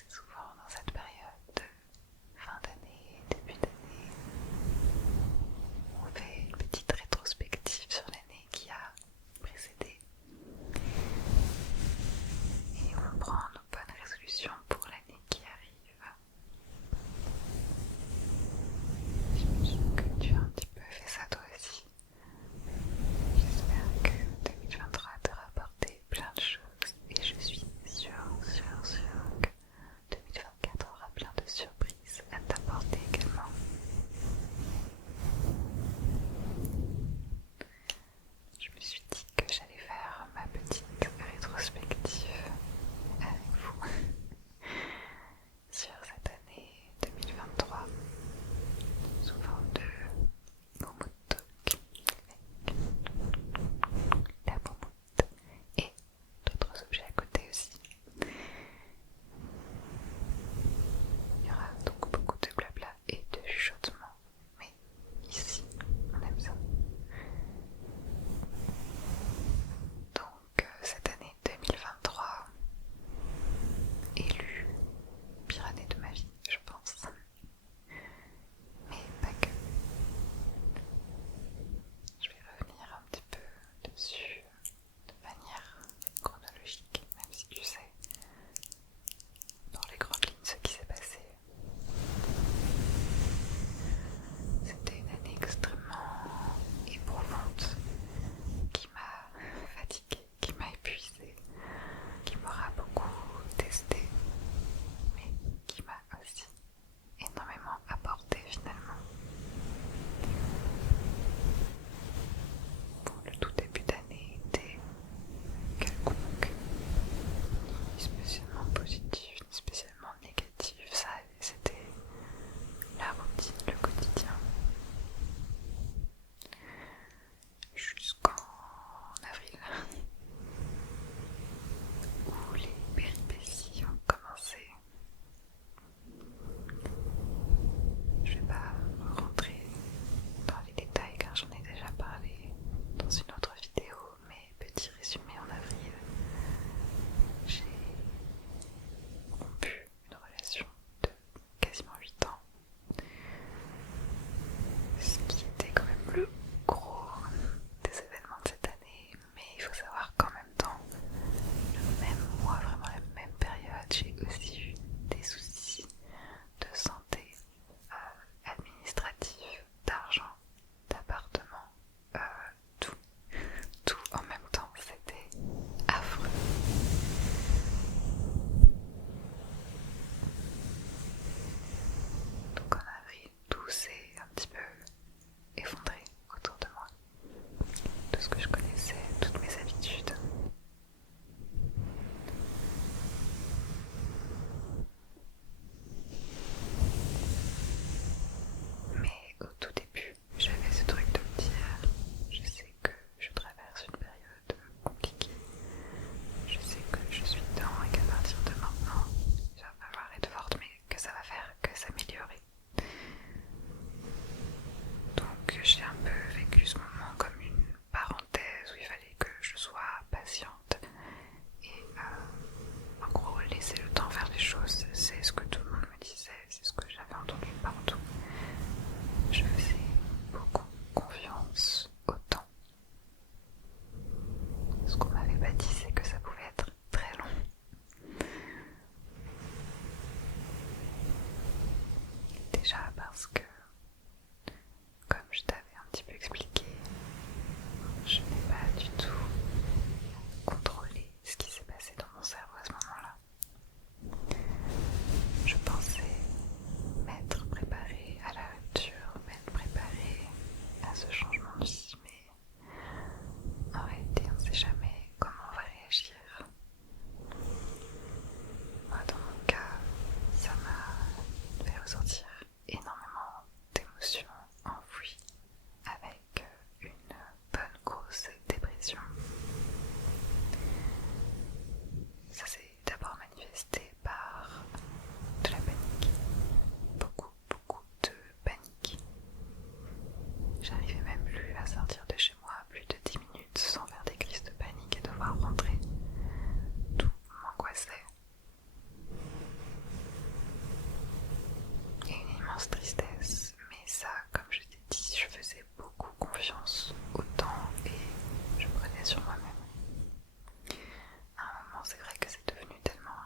C'est souvent dans cette période de fin d'année, début d'année, on fait une petite rétrospective sur l'année qui a précédé et on prend nos bonnes résolutions pour l'année qui arrive. J'imagine que tu as un petit peu fait ça toi aussi. J'espère que 2023 t'aura apporté plein de choses et je suis sûre que 2024 aura plein de surprises à t'apporter également. Je me suis dit que j'allais faire ma petite rétrospective avec vous sur cette année 2023 sous forme de Momo Talk avec la moumoute et d'autres objets à côté aussi. Il y aura donc beaucoup de blabla et de chuchotement, mais ici on aime ça. Donc cette année 2023 élue pire année de ma vie, je pense, mais pas que. Je vais revenir un petit peu dessus de manière chronologique, même si tu sais dans les grandes lignes ce qui s'est passé. C'était une année extrêmement éprouvante qui m'a fatiguée, qui m'a épuisée, qui m'aura beaucoup testée, mais qui m'a aussi énormément apporté finalement. Bon, le tout début d'année était quelconque, ni spécialement positif, ni spécialement négatif, ça c'était la routine, le quotidien. Jusqu'en avril, où les péripéties ont commencé. Je vais pas rentrer dans les détails car j'en ai déjà parlé dans une autre vidéo, mais petit résumé en avril, j'ai rompu une relation de quasiment 8 ans, ce qui était quand même le gros des événements de cette année, mais il faut savoir qu'en même temps, le même mois, vraiment la même période, j'ai aussi eu des soucis de santé, administratifs, d'argent, d'appartement, tout en même temps, c'était affreux. Donc en avril, tout s'est un petit peu effondré autour de moi. Tout ce que je connaissais, toutes mes habitudes.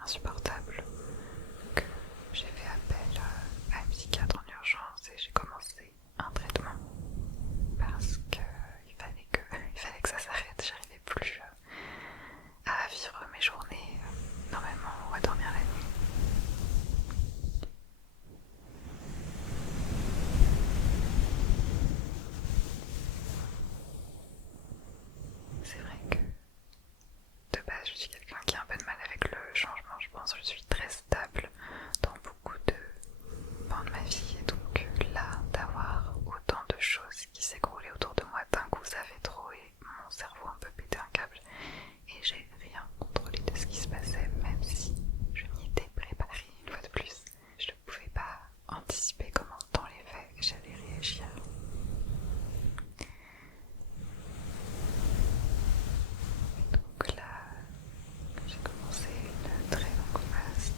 insupportable que j'ai fait appel à un psychiatre en urgence et j'ai commencé un traitement parce qu'il fallait que ça s'arrête. J'arrivais plus à vivre mes journées normalement ou à dormir la nuit. C'est vrai que de base je suis quelqu'un qui a un peu de mal avec le changement, je pense que je suis très stable dans beaucoup de pans de ma vie et donc là d'avoir autant de choses qui s'écroulaient autour de moi d'un coup ça fait trop et mon cerveau un peu pété un câble et j'ai rien contrôlé de ce qui se passait même si je m'y étais préparée une fois de plus. Je ne pouvais pas anticiper comment dans les faits j'allais réagir. Et donc là, j'ai commencé une très longue phase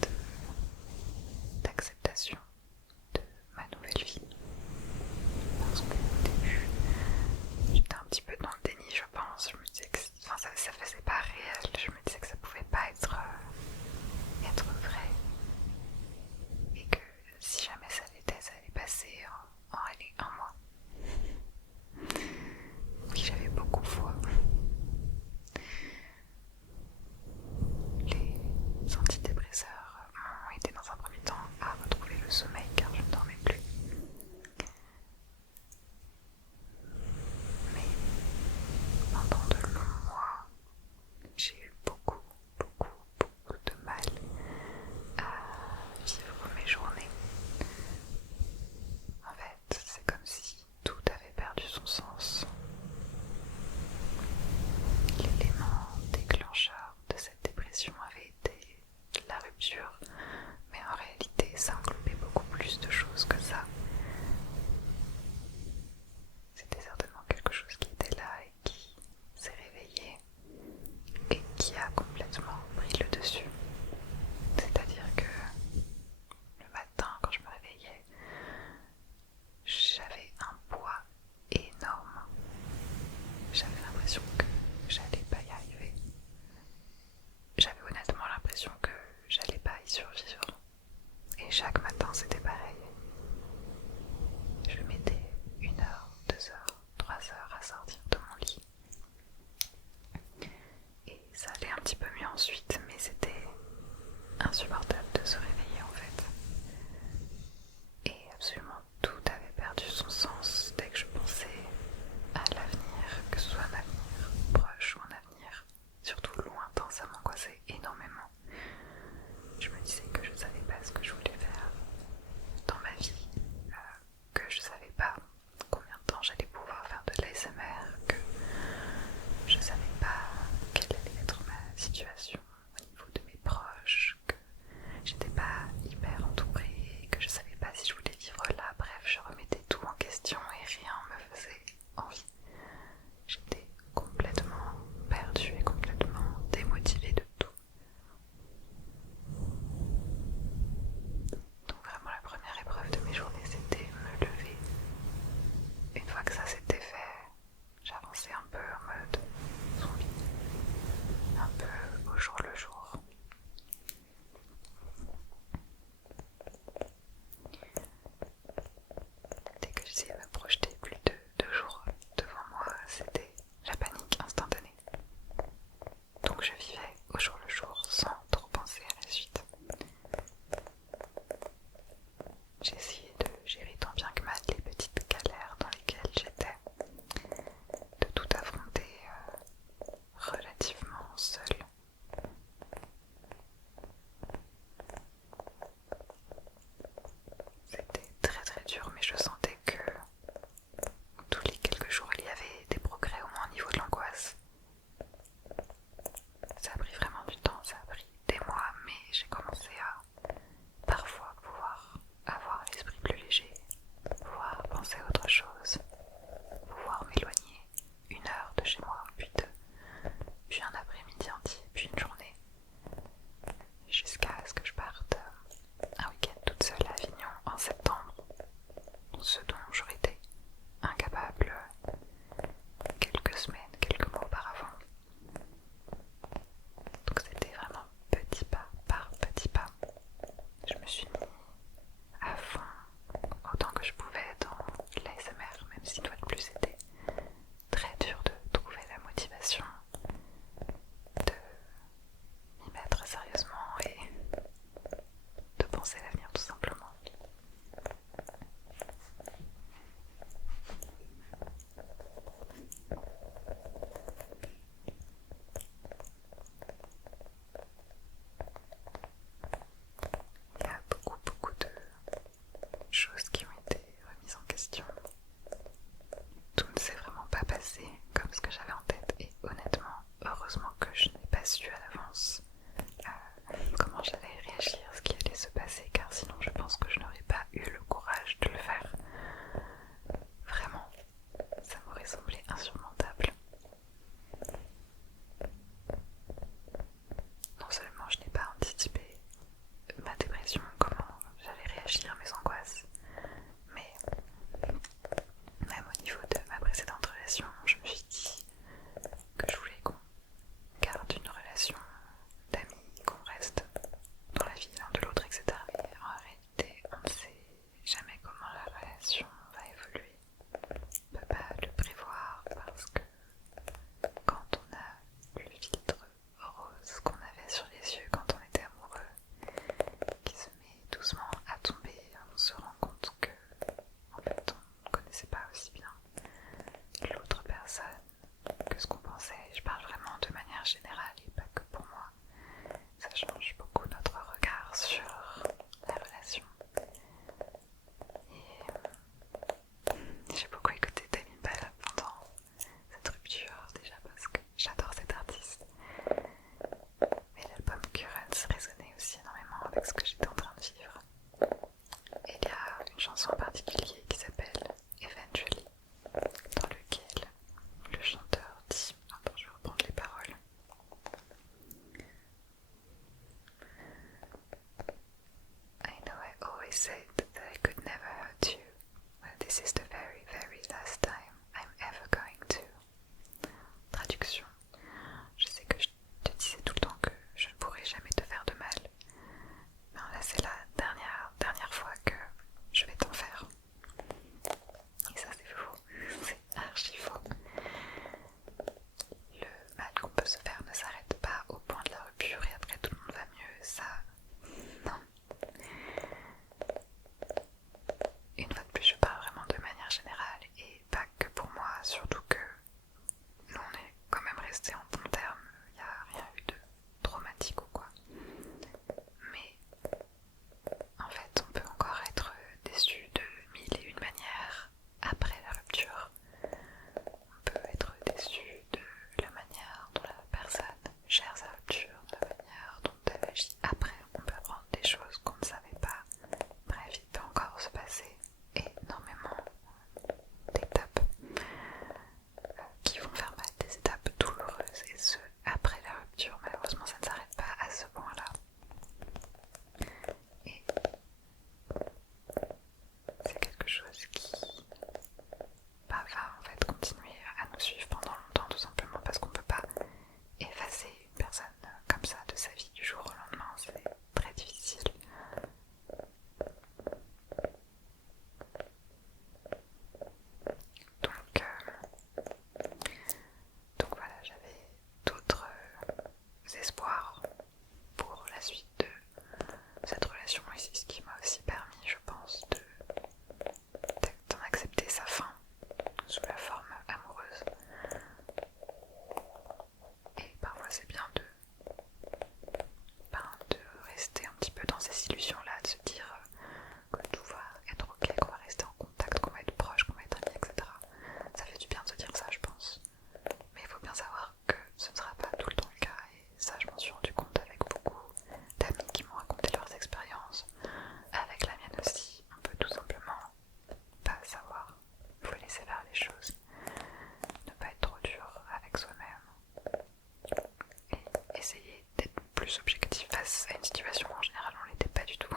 face à une situation où en général on l'était pas du tout.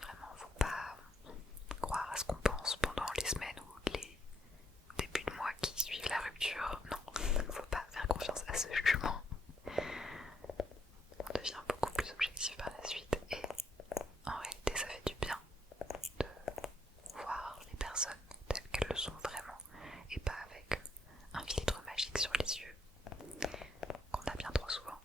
Vraiment, faut pas croire à ce qu'on pense pendant les semaines ou les débuts de mois qui suivent la rupture. Non, faut pas faire confiance à ce jugement. On devient beaucoup plus objectif par la suite et en réalité ça fait du bien de voir les personnes telles qu'elles le sont vraiment et pas avec un filtre magique sur les yeux qu'on a bien trop souvent.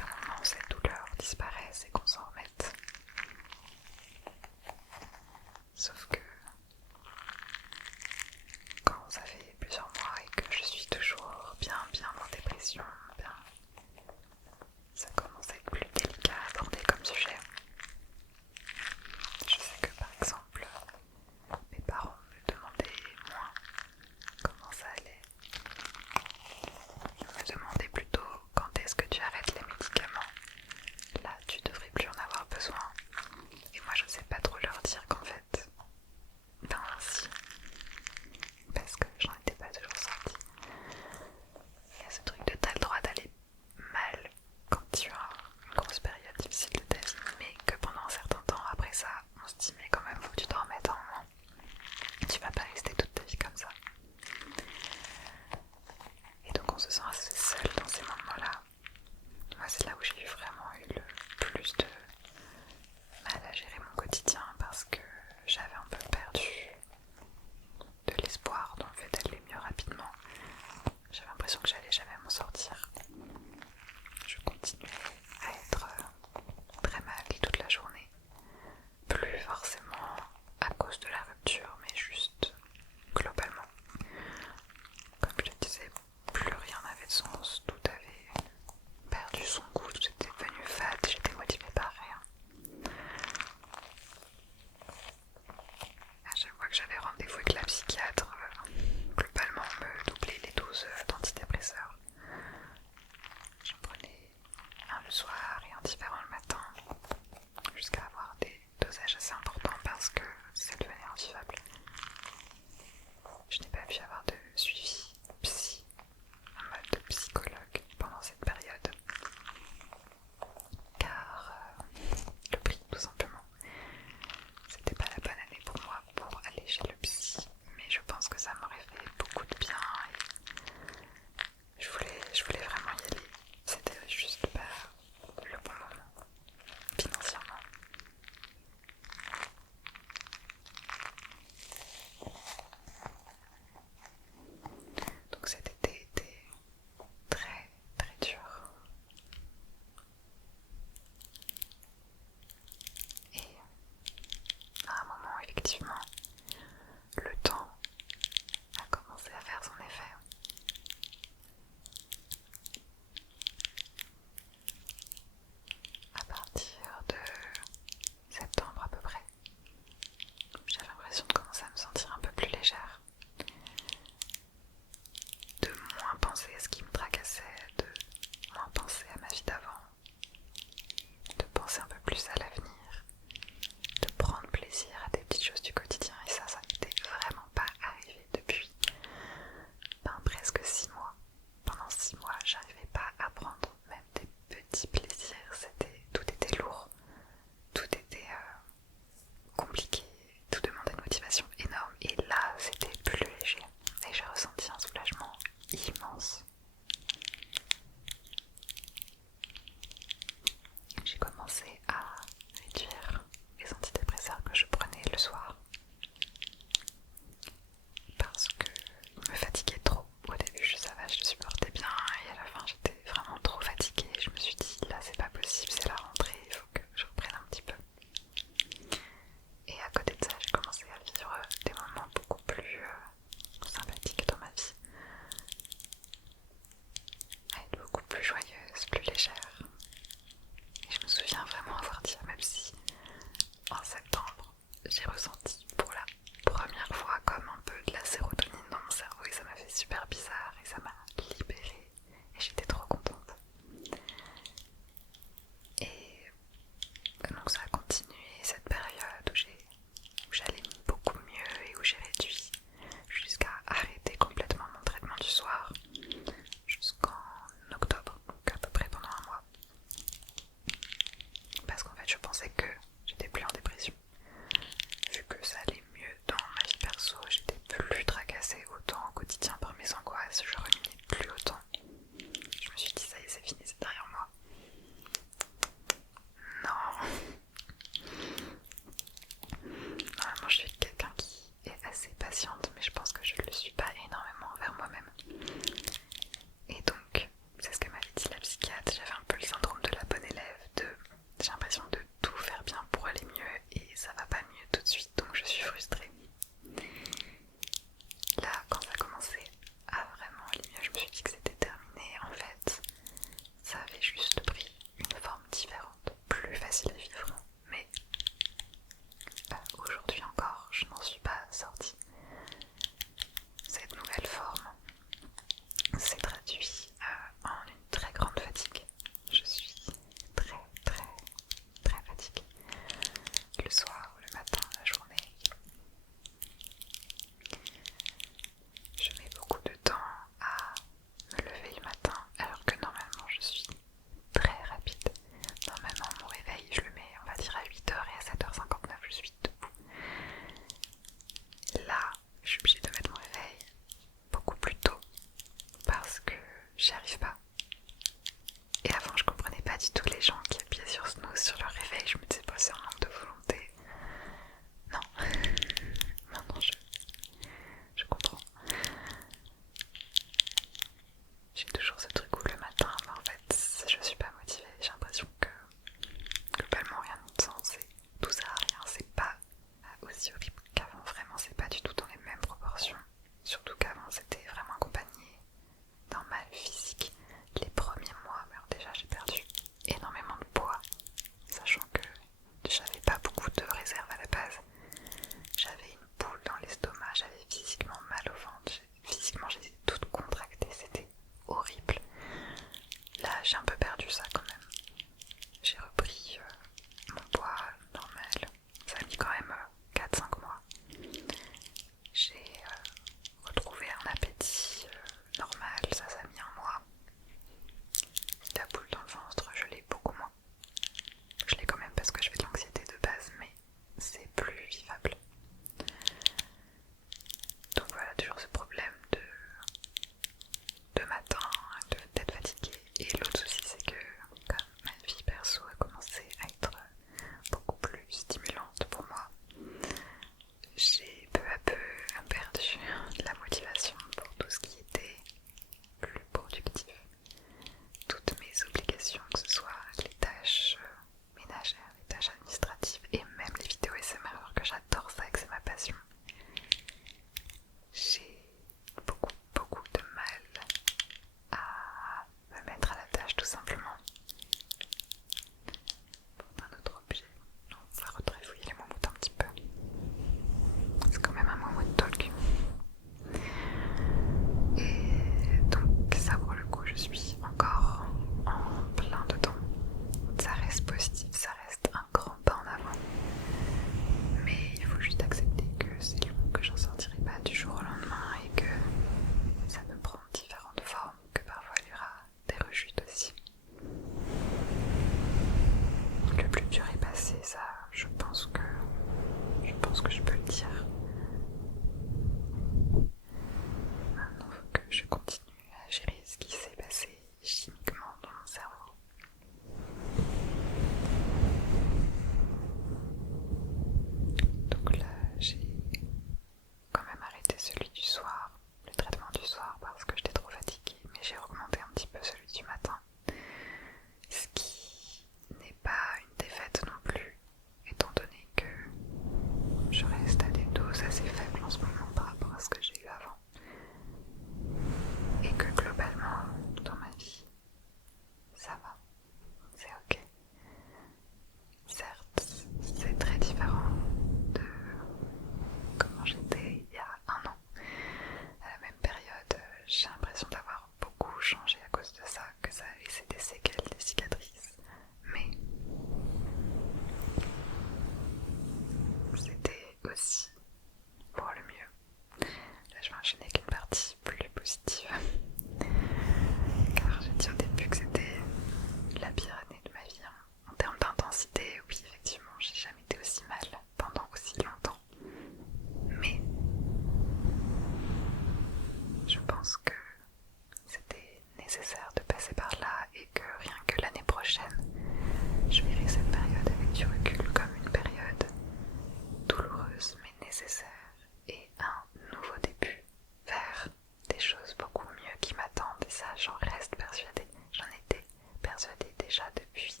un nouveau début vers des choses beaucoup mieux qui m'attendent et ça j'en reste persuadée, j'en étais persuadée déjà depuis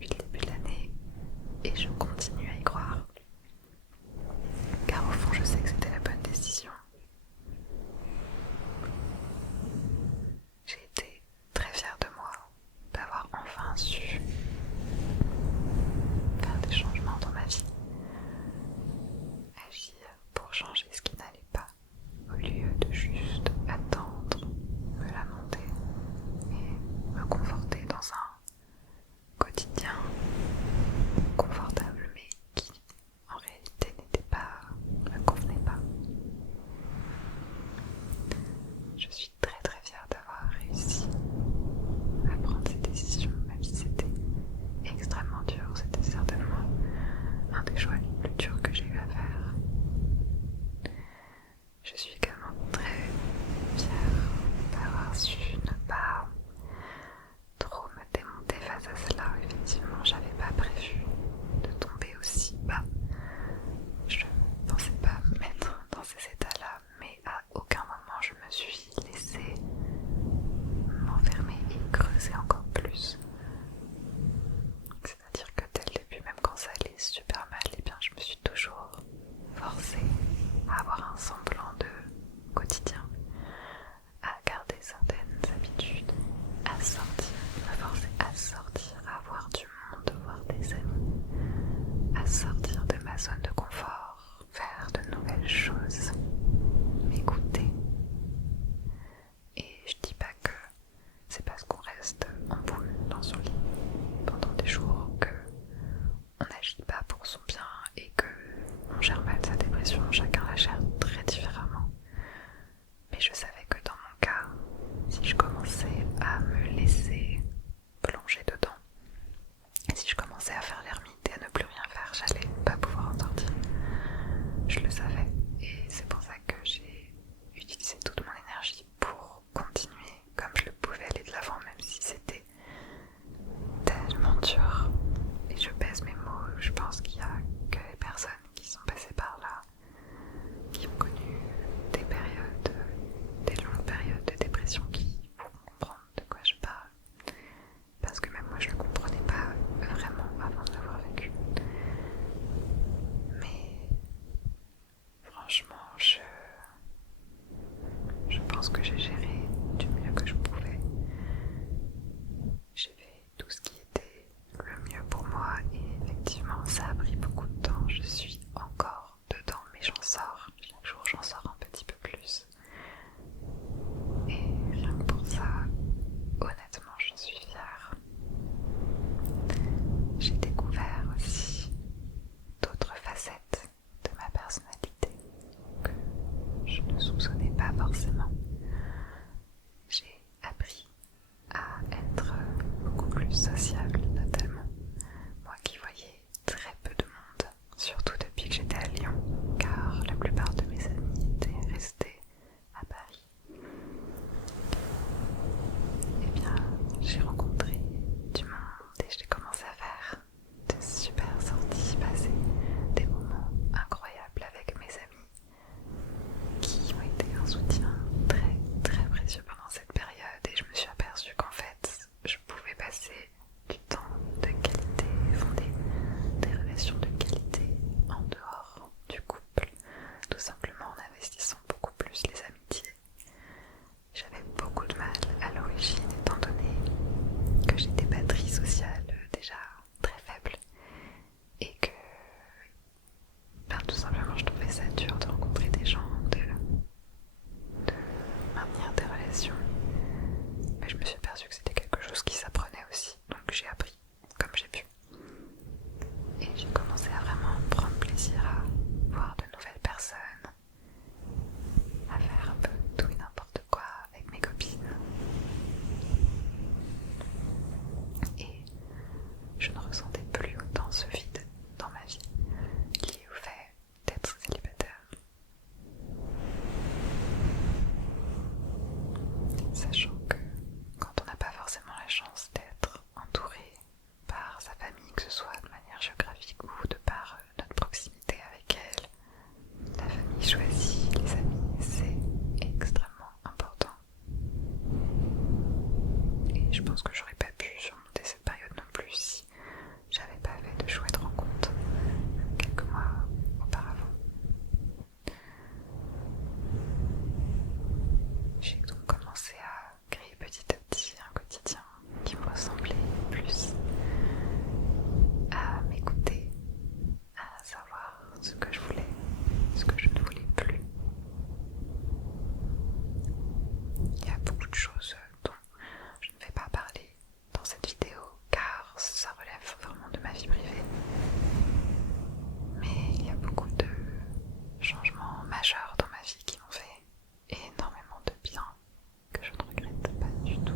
le début de l'année et je continue à y croire car au fond je sais que c'était la bonne décision. J'ai été très fière de moi d'avoir enfin su faire des changements dans ma vie, agir pour changer ce qui n'allait pas au lieu de juste attendre, me lamenter et me conforter dans un quotidien confortable mais qui en réalité ne me convenait pas. Je suis très très fière d'avoir réussi à prendre ces décisions, même si c'était extrêmement dur, c'était certainement un des choix les plus durs que j'ai eu à faire. Je suis également très fière d'avoir su ne pas trop me démonter face à cela. Effectivement, j'avais pas prévu de tomber aussi bas. Je ne pensais pas me mettre dans ces états-là, mais à aucun moment je me suis laissée m'enfermer et creuser encore plus. C'est-à-dire que dès le début, même quand ça allait super mal, eh bien, je me suis toujours forcée à avoir un semblant de quotidien, à garder certaines habitudes, à sortir, me forcer à sortir, à voir du monde, voir des amis, à sortir de ma zone de confort, faire de nouvelles choses, m'écouter. Et je dis pas que c'est parce qu'on reste en boule dans son lit pendant des jours que on n'agit pas pour son bien et que on gère mal sa dépression, chacun la gère très différemment. Mais je savais que dans mon cas, si je commençais à me laisser plonger dedans, et si je commençais à faire l'ermite et à ne plus rien faire, j'allais pas pouvoir en sortir. Je le savais et c'est pour ça que j'ai utilisé toute mon énergie pour continuer comme je le pouvais aller de l'avant, même si c'était tellement dur. Et je pèse mes mots, je pense qu'il y a que les personnes qui sont passées par là, qui ont connu des périodes, des longues périodes de dépression qui pourront comprendre de quoi je parle. Parce que même moi je ne le comprenais pas vraiment avant de l'avoir vécu. Mais franchement, je pense que j'ai géré du mieux que je pouvais. J'ai fait tout ce qui était le mieux pour moi et effectivement ça a pris beaucoup de temps. Je suis encore dedans mais j'en sors. Chaque jour j'en sors un petit peu plus. Et rien que pour ça, honnêtement j'en suis fière. J'ai découvert aussi d'autres facettes de ma personnalité que je ne soupçonnais pas forcément. J'ai appris à être beaucoup plus sociable notamment. Moi qui voyais très peu de monde, surtout depuis que j'étais à Lyon, car la plupart de mes amis étaient restés à Paris. Eh bien, j'ai rencontré du monde et j'ai commencé à faire de super sorties, passer des moments incroyables avec mes amis qui ont été un soutien très très précieux pendant cette période et je me suis aperçue qu'en fait je pouvais passer du temps de qualité, fonder des relations de qualité en dehors du couple, tout simplement en investissant beaucoup plus les amitiés. J'avais beaucoup de mal à l'origine étant donné que j'ai des batteries sociales déjà très faibles et que tout simplement je trouvais ça dur de rencontrer des gens, de maintenir des relations. Mais je me suis aperçue que c'était quelque chose qui s'apprenait aussi, donc j'ai appris comme j'ai pu. Et j'ai commencé à vraiment prendre plaisir à voir de nouvelles personnes, que j'aurais pas pu surmonter cette période non plus si j'avais pas fait de chouettes rencontres quelques mois auparavant. J'ai donc commencé à créer petit à petit un quotidien qui me ressemblait plus à m'écouter, à savoir ce que je voulais, ce que je ne voulais plus. Il y a beaucoup de choses dont je ne vais pas parler dans cette vidéo car ça relève vraiment de ma vie privée. Mais il y a beaucoup de changements majeurs dans ma vie qui m'ont fait énormément de bien que je ne regrette pas du tout.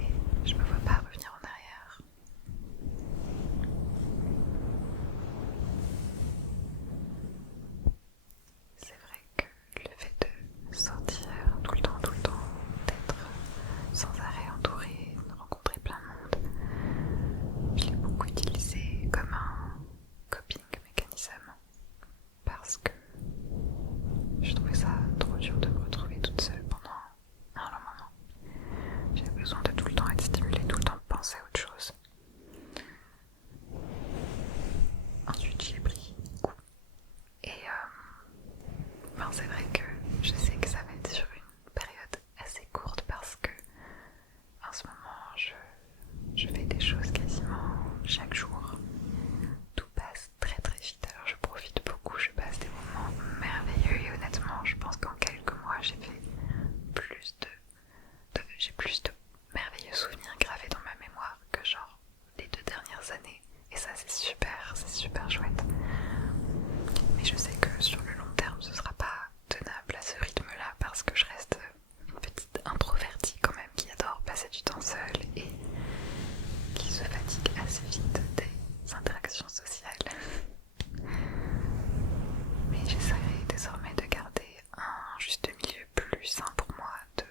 Et je me vois pas revenir en arrière. C'est vrai que le fait de sortir tout le temps, d'être sans arrêt entouré, de rencontrer plein de monde, je l'ai beaucoup utilisé comme un coping mécanisme parce que je trouvais ça trop dur de me retrouver toute seule pendant un long moment. J'avais besoin de tout le temps être stimulée, tout le temps penser à autre chose. Ensuite j'y ai pris goût. Et c'est vrai que je sais que ça va être sur une période assez courte parce que en ce moment je fais des choses quasiment chaque jour. Tout passe très très vite, alors je profite beaucoup, je passe des moments merveilleux et honnêtement je pense qu'en quelques mois j'ai fait j'ai plus de merveilleux souvenirs gravés dans ma mémoire que genre les 2 dernières années et ça c'est super chouette. Mais je sais que sur le long terme ce sera pas tenable à ce rythme là parce que je reste une petite introvertie quand même qui adore passer du temps seule et qui se fatigue assez vite des interactions sociales. Mais j'essaierai désormais de garder un juste milieu plus sain pour moi, de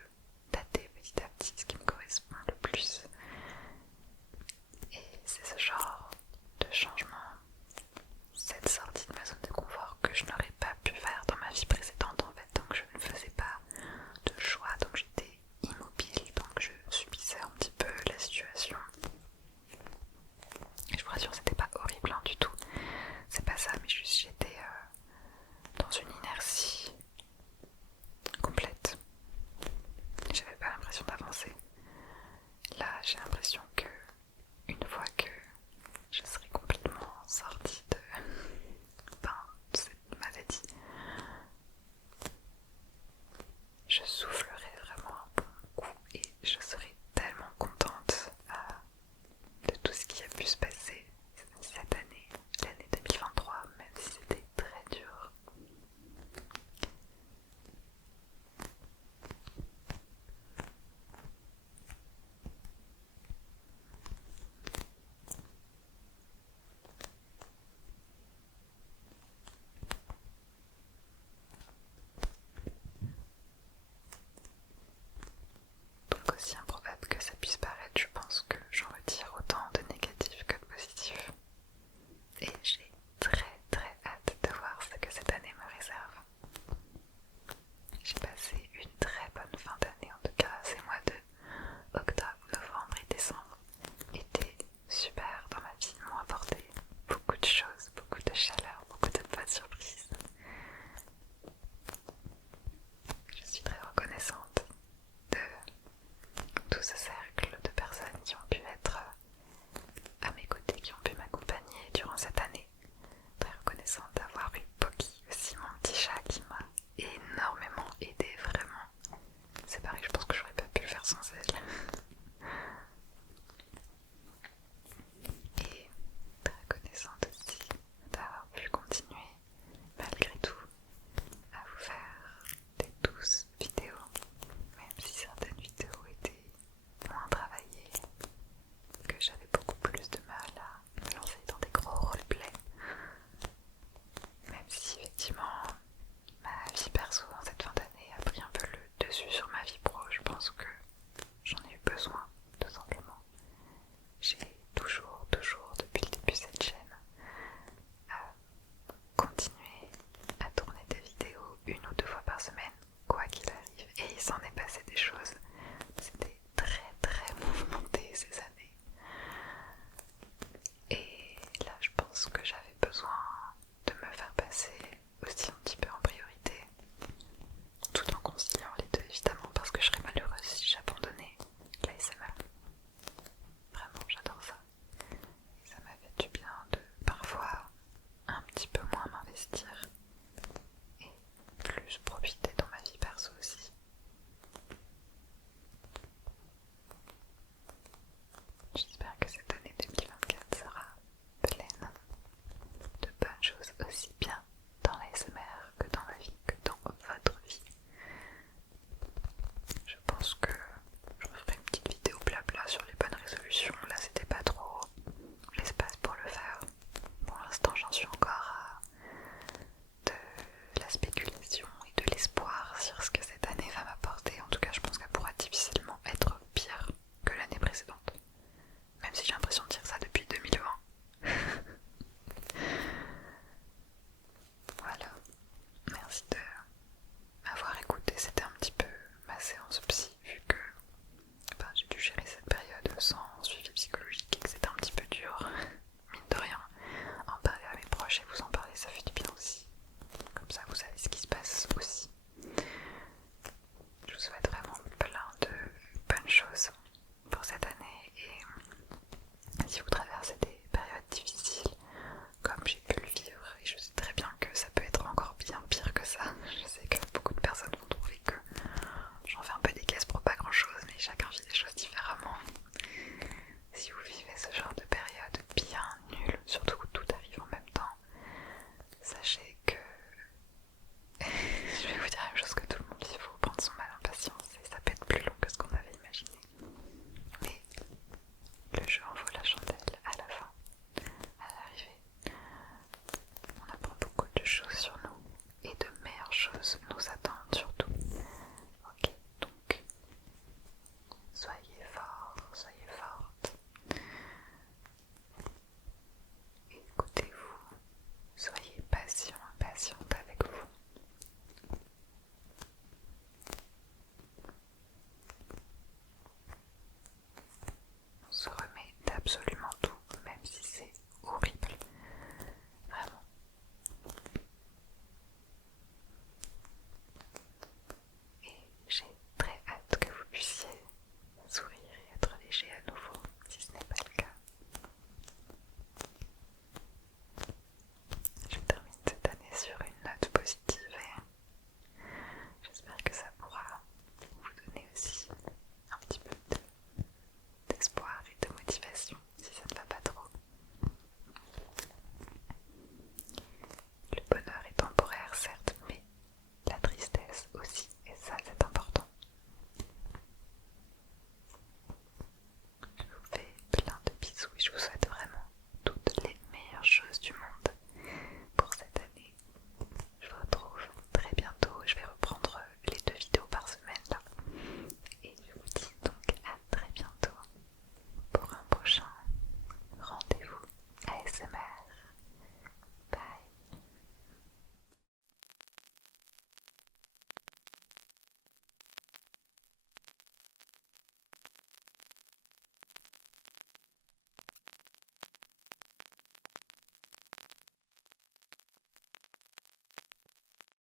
dater petit à petit ce qui me correspond le plus. Et c'est ce genre de changement, cette sortie de ma zone de confort que je n'aurais pas pu faire dans ma vie précédente en fait, tant que je ne faisais pas de choix, donc j'étais immobile, donc je subissais un petit peu la situation. Et je vous rassure, c'était pas horrible hein, du tout, c'est pas ça, mais juste j'étais dans une inertie complète. J'avais pas l'impression d'avancer. Là, j'ai l'impression que une fois que je serai complètement sortie de cette maladie, je soufflerai vraiment un bon coup et je serai tellement contente de tout ce qui a pu se passer cette année, l'année 2023, même si c'était très dur. Donc aussi improbable que ça puisse paraître, je pense que j'en retire autant de négatif que de positif. Et j'ai très hâte de voir ce que cette année me réserve. J'ai passé une très bonne fin d'année, en tout cas ces mois de octobre, novembre et décembre étaient super dans ma vie, m'ont apporté beaucoup de choses, beaucoup de chaleur, beaucoup de bonnes surprises. Je suis très reconnaissante de tout ce cercle de personnes qui ont pu être à mes côtés, qui ont pu m'accompagner durant cette année. Très reconnaissante d'avoir eu Pocky aussi, mon petit chat qui m'a énormément aidé, vraiment. C'est pareil, je pense que j'aurais pas pu le faire sans elle. Et très reconnaissante aussi d'avoir pu continuer malgré tout à vous faire des douces vidéos, même si certaines vidéos étaient moins travaillées, que j'avais beaucoup plus de mal à me lancer dans des gros roleplays. Même si effectivement ma vie perso en cette fin d'année a pris un peu le dessus sur ma vie pro, je pense que j'en ai eu besoin, tout simplement. J'ai toujours, depuis le début de cette chaîne, continué à tourner des vidéos 1 ou 2 fois par semaine, quoi qu'il arrive. Et il s'en est